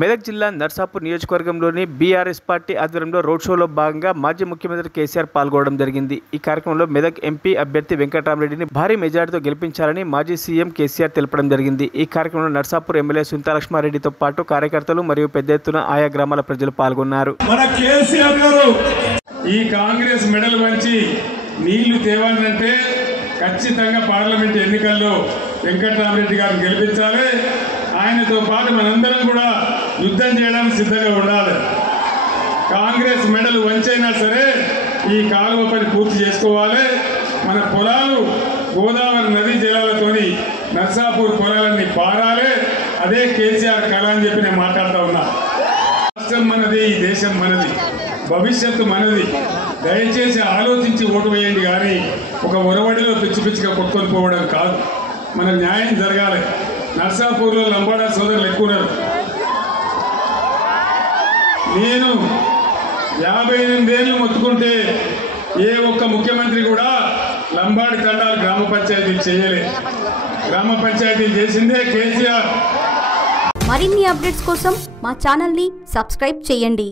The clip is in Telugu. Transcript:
మెదక్ జిల్లా నర్సాపూర్ నియోజకవర్గంలోని బీఆర్ఎస్ పార్టీ ఆధ్వర్యంలో రోడ్ షోలో భాగంగా మాజీ ముఖ్యమంత్రి కేసీఆర్ పాల్గొనడం జరిగింది। ఈ కార్యక్రమంలో మెదక్ ఎంపీ అభ్యర్థి వెంకటరామరెడ్డిని భారీ మెజారిటీతో గెలిపించాలని మాజీ సీఎం కేసీఆర్ తెలపడం జరిగింది। ఈ కార్యక్రమంలో నర్సాపూర్ ఎమ్మెల్యే సుంతాలక్ష్మారెడ్డితో పాటు కార్యకర్తలు మరియు పెద్ద ఎత్తున ఆయా గ్రామాల ప్రజలు పాల్గొన్నారు। మన కేసీఆర్ గారు ఈ కాంగ్రెస్ మెడల్ వంచి నీళ్లు తేవాలంటే ఖచ్చితంగా పార్లమెంట్ ఎన్నికల్లో వెంకటరామరెడ్డి గారిని గెలిపించాలి। ఆయనతో పాటు మనందరం కూడా యుద్ధం చేయడానికి సిద్ధంగా ఉండాలి। కాంగ్రెస్ మెడల్ వంచైనా సరే ఈ కాలువ పని పూర్తి చేసుకోవాలి। మన పొలాలు గోదావరి నదీ జలాలతోని నర్సాపూర్ పొలాలన్నీ పారాలి। అదే కేసీఆర్ కళ అని చెప్పి నేను మాట్లాడుతూ ఉన్నా। రాష్ట్రం మనది, ఈ దేశం మనది, భవిష్యత్తు మనది। దయచేసి ఆలోచించి ఓటు వేయండి, కానీ ఒక ఒరవడిలో పిచ్చి పిచ్చిగా కొట్టుకొని పోవడం కాదు। మన న్యాయం జరగాలి। నర్సాపూర్లో లంబాడా సోదరులు ఎక్కువ ఉన్నారు। నేను 58 ఏళ్ళు మొత్తుకుంటే ఏ ఒక్క ముఖ్యమంత్రి కూడా లంబాడి తండాలు గ్రామ పంచాయతీలు చేయలే। గ్రామ పంచాయతీలు చేసిందే కేసీఆర్। మరిన్ని అప్డేట్స్ కోసం మా ఛానల్ని సబ్స్క్రైబ్ చేయండి।